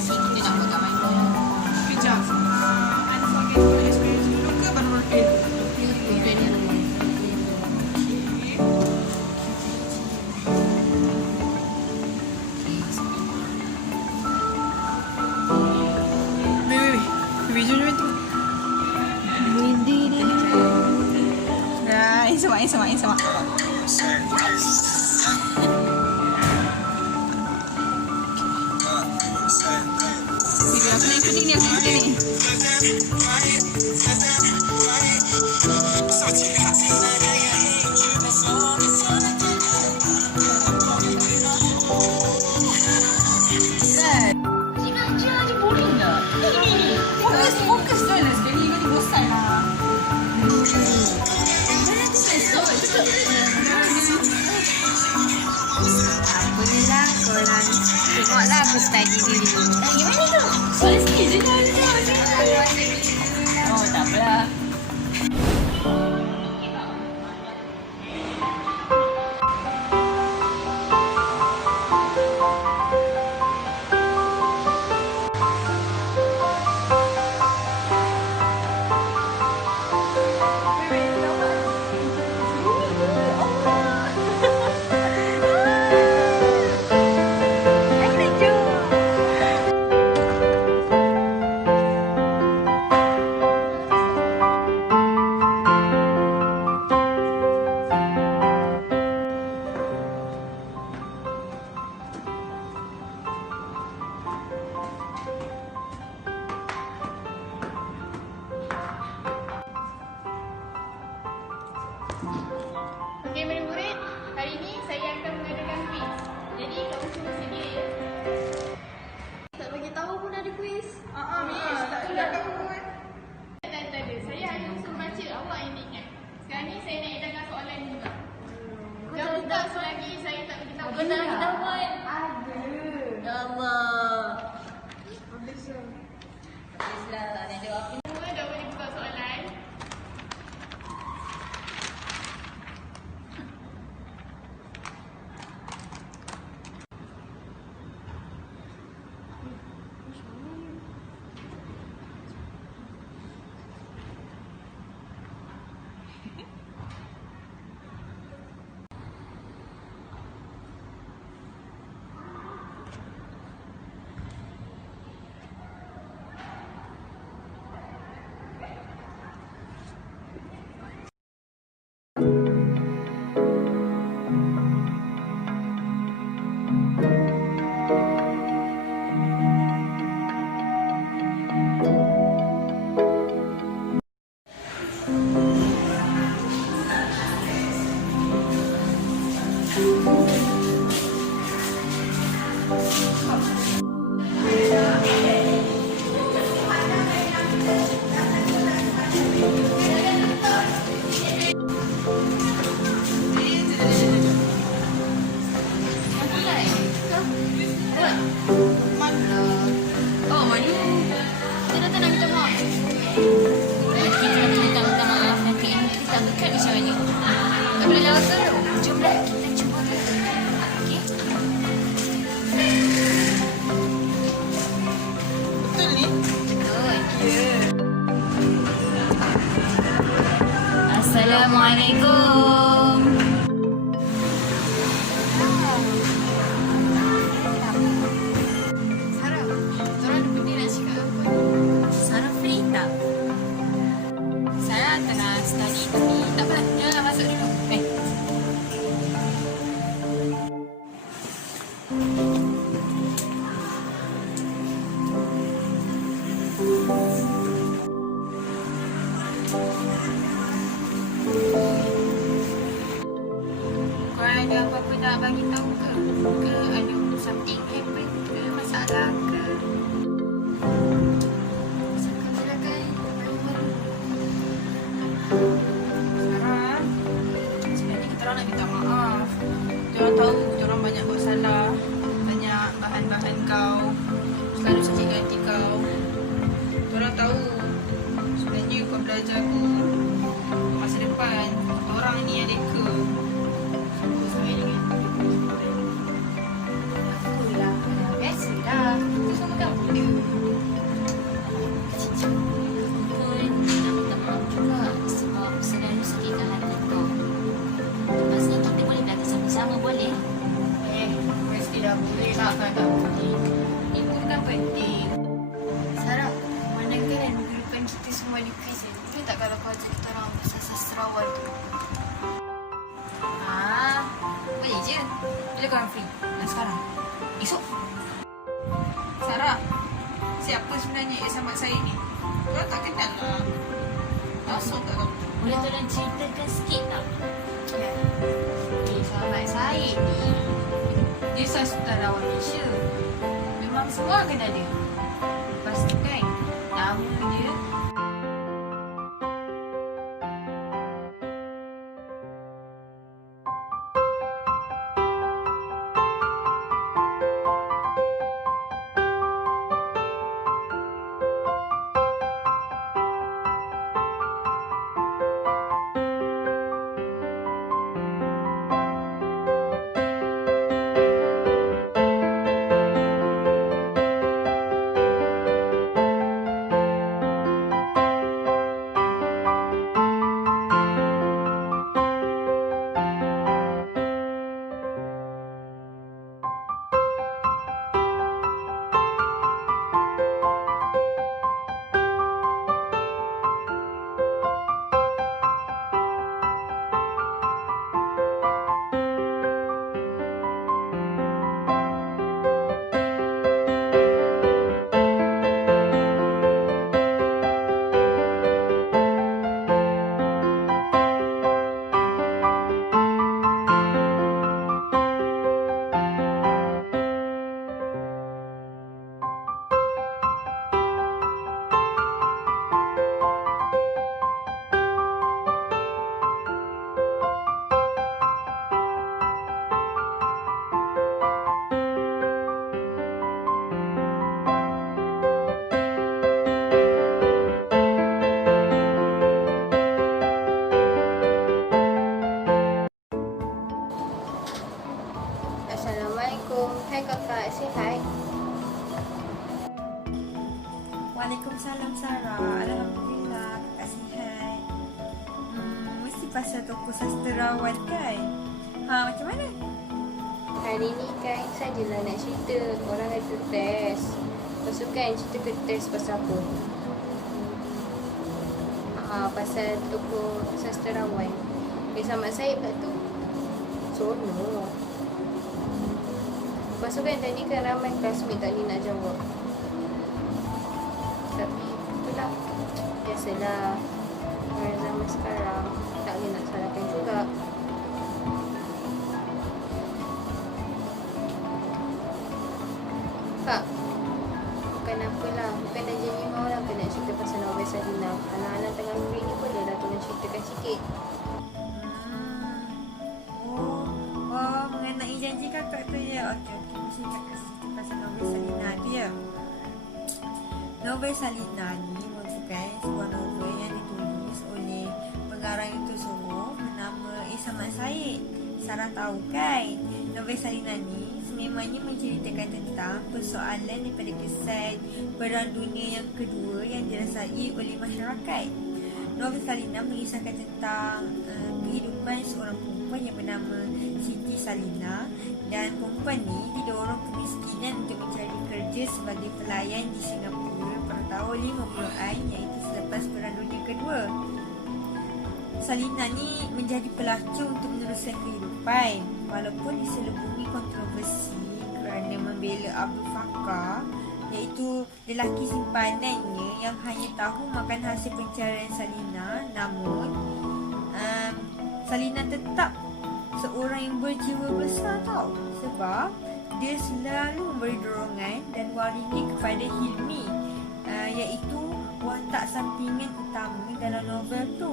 Gracias. したいリビング。Benda kita buat? Ada. Ya Allah. Habislah. Habislah. Ada apa-apa nak bagi tahu ke? Ke ada something happen ke? Masalah ke? Dah boleh lah kan tak penting. Itu kan penting. Sarah, mana kan gurukan kita semua di quiz ni. Boleh tak kalau kau ajak kita orang pasal sastrawan tu? Ah, boleh je. Bila korang free? Nah, sekarang. Esok. Sarah, siapa sebenarnya Esa Mat Said ni? Korang tak kenal lah. Masuk tak kamu? Boleh tolong ceritakan sikit tak? Ya. Eh, sahabat Syed ni. Dia sastrawan Malaysia. Memang semua kenal dia. Lepas tu kan, nama dia say. Waalaikumsalam Sarah. Alhamdulillah kakak sihat. Hmm, mesti pasal toko sastrawan kan? Ha, macam mana? Hari ni kan sajalah nak cerita. Orang kata test. Lepas tu kan cerita ke test pasal apa? Ha, pasal toko sastrawan. Eh, sama saya pula tu. Sono. Tu kan tadi kan ramai classmate tak boleh nak jawab. Tapi itulah. Biasalah. Orang zaman sekarang tak boleh nak salahkan juga. Novel Salina ni merupakan sebuah novel yang ditulis oleh pengarang itu seorang bernama Isamat Said. Sarah tahu kan? Novel Salina ni sememangnya menceritakan tentang persoalan daripada kesan Perang Dunia yang kedua yang dirasai oleh masyarakat. Novel Salina mengisahkan tentang uh, kehidupan seorang perempuan yang bernama Siti Salina dan perempuan ni didorong kemiskinan untuk mencari kerja sebagai pelayan di Singapura tahun 50-an iaitu selepas Perang Dunia Kedua. Salina ni menjadi pelacur untuk meneruskan kehidupan. Walaupun diselubungi kontroversi kerana membela Abu Fakar iaitu lelaki simpanannya yang hanya tahu makan hasil pencarian Salina namun um, Salina tetap seorang yang berjiwa besar tau. Sebab dia selalu memberi dorongan dan waringin kepada Hilmi iaitu watak sampingan utama dalam novel tu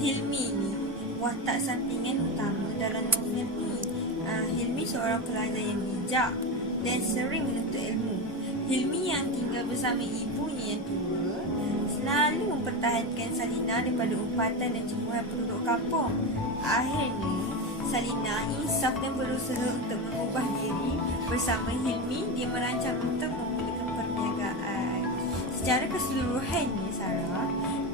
Hilmi ni watak sampingan utama dalam novel ni. Uh, Hilmi seorang pelajar yang bijak dan sering menuntut ilmu. Hilmi yang tinggal bersama ibunya yang tua selalu mempertahankan Salina daripada umpatan dan cemburuan penduduk kampung. Akhirnya, Salina insaf dan berusaha untuk mengubah diri bersama Hilmi dia merancang untuk. Secara keseluruhannya, Sarah,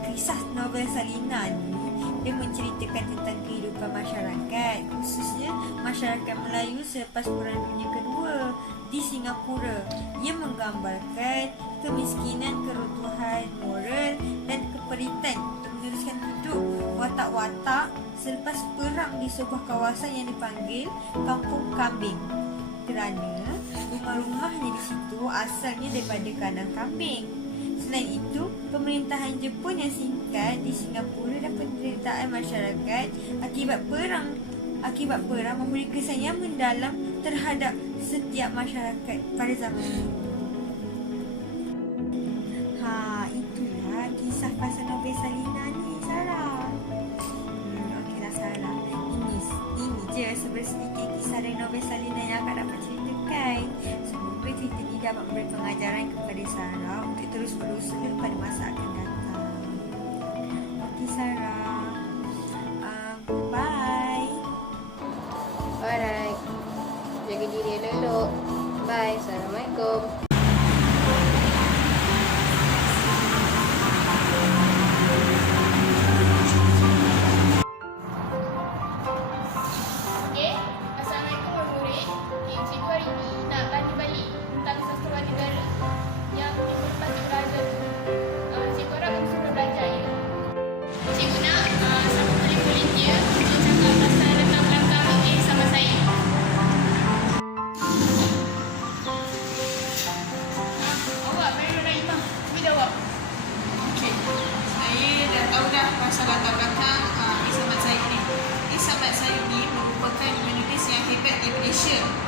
kisah novel Salina ni dia menceritakan tentang kehidupan masyarakat khususnya masyarakat Melayu selepas Perang Dunia Kedua di Singapura. Ia menggambarkan kemiskinan, keruntuhan moral dan keperitan untuk meneruskan hidup watak-watak selepas perang di sebuah kawasan yang dipanggil Kampung Kambing. Kerana rumah-rumahnya di situ asalnya daripada kandang kambing. Selain itu, pemerintahan Jepun yang singkat di Singapura dan penderitaan masyarakat akibat perang akibat perang memberi kesan yang mendalam terhadap setiap masyarakat pada zaman itu. Ha, itulah kisah pasal novel Salina ni, Sarah. Hmm, okeylah Sarah. Ini ini je sedikit kisah dari novel Salina dapat memberi pengajaran kepada Sarah untuk terus berusaha pada masa akan datang. Okey Sarah. ship.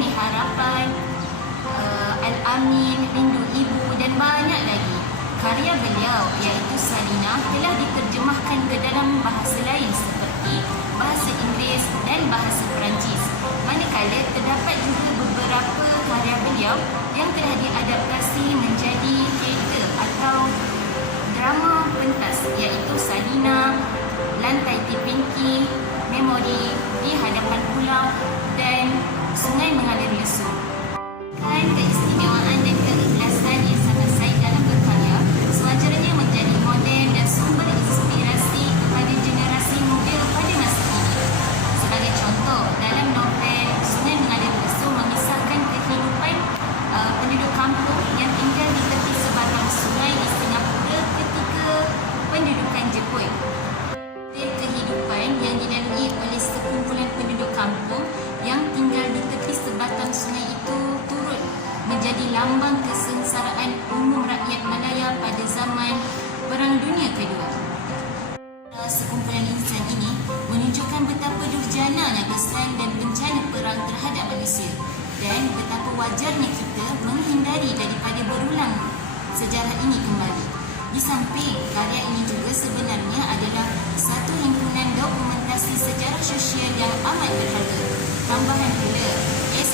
ni harapan uh, eh, Al-Amin, Rindu Ibu dan banyak lagi. Karya beliau iaitu Salina telah diterjemahkan ke dalam bahasa lain seperti bahasa Inggeris dan bahasa Perancis. Manakala terdapat juga beberapa karya beliau yang telah diadaptasi menjadi teater atau drama pentas iaitu Salina, Lantai Tipinki, Memori di Hadapan Pulau dan sa ngay mga liniso. Kain ka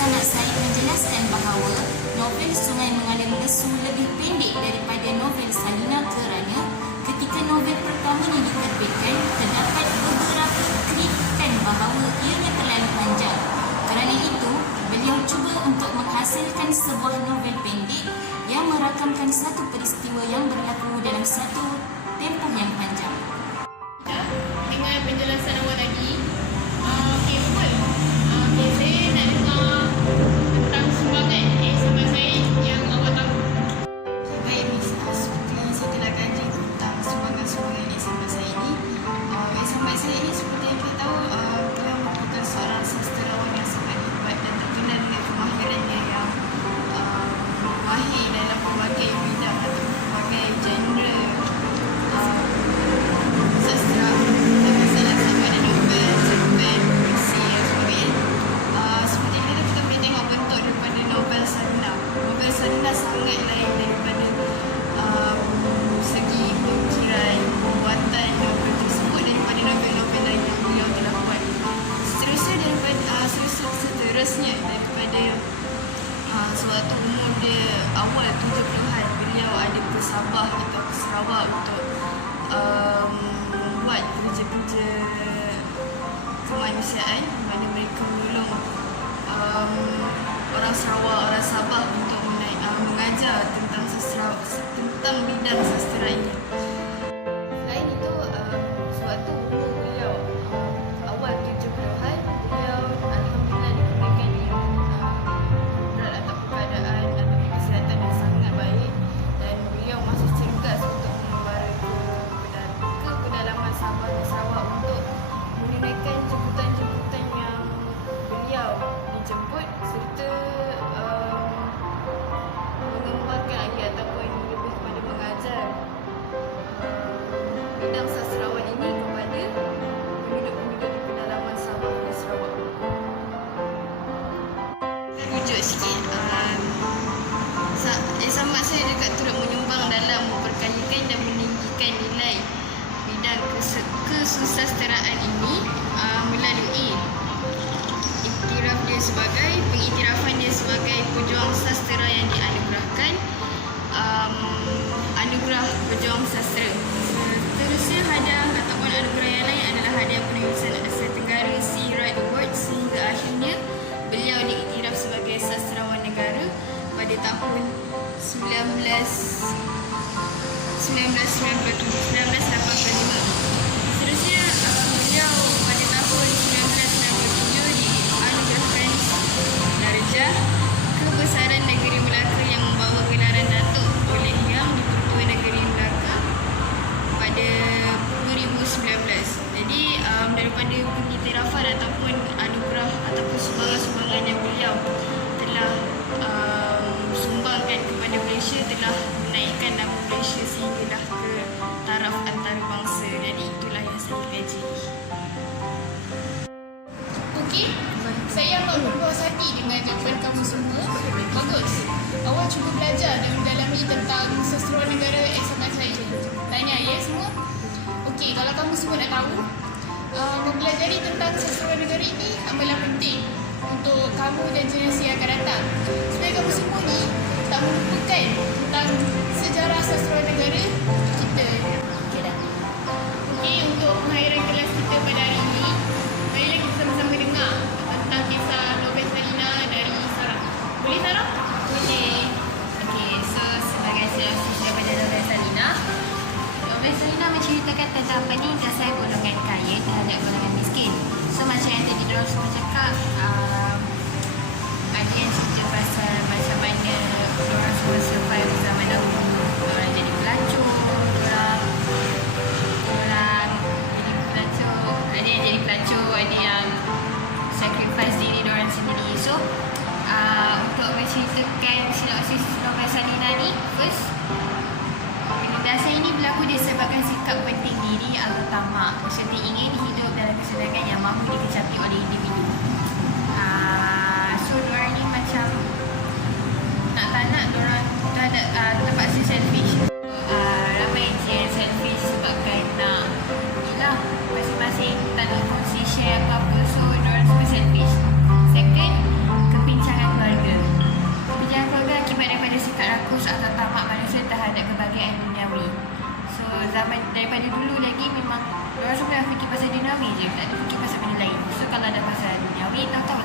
anak saya menjelaskan bahawa novel Sungai Mengalir Lesu lebih pendek daripada novel Salina kerana ketika novel pertamanya diterbitkan terdapat beberapa kritikan bahawa ianya terlalu panjang. Kerana itu, beliau cuba untuk menghasilkan sebuah novel pendek yang merakamkan satu peristiwa yang berlaku dalam satu tempoh yang promise. tunjuk sikit. Um, eh, sama saya dekat turut menyumbang dalam memperkayakan dan meninggikan nilai bidang kesusasteraan ini uh, melalui iktiraf dia sebagai pengiktirafan dia sebagai pejuang sastera yang dianugerahkan. Um, anugerah pejuang sastera seterusnya hadiah ataupun anugerah yang lain adalah hadiah penulisan Asia Tenggara Sea Right Award sehingga akhirnya beliau diiktirafkan Karya Sastrawan Negara pada tahun 19 1997 1998 kamu dan generasi yang akan datang. Supaya kamu semua ni tak melupakan tentang sejarah sastra negara kita. Okey dah. Okey, untuk pengakhiran kelas kita pada hari ini, marilah kita sama-sama dengar tentang kisah Nobel Salina dari Sarah. Boleh Sarah? Okey. Okey, so sebagai sinopsis daripada Nobel Salina, Nobel Salina menceritakan tentang penindasan golongan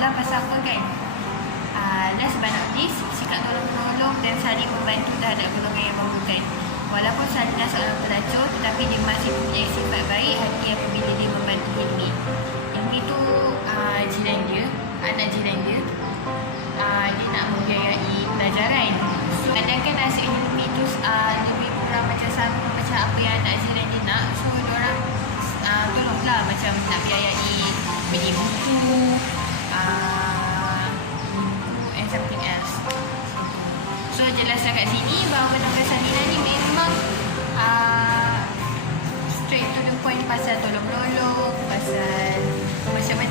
lah pasal apa kan but not least, sikap tolong-menolong dan saling membantu terhadap golongan yang memerlukan Walaupun Salina seorang pelacur tetapi dia masih mempunyai sifat baik hati apabila dia membantu Hilmi. Hilmi tu uh, jiran dia, anak jiran dia. Uh, dia nak membiayai pelajaran. Sedangkan nasib Hilmi tu uh, lebih kurang macam sama macam apa yang anak jiran dia nak. So, diorang uh, tolonglah macam nak biayai beli buku, uh, and something else. So jelaslah kat sini bahawa Nobel Salina ni memang uh, straight to the point pasal tolong menolong, pasal macam mana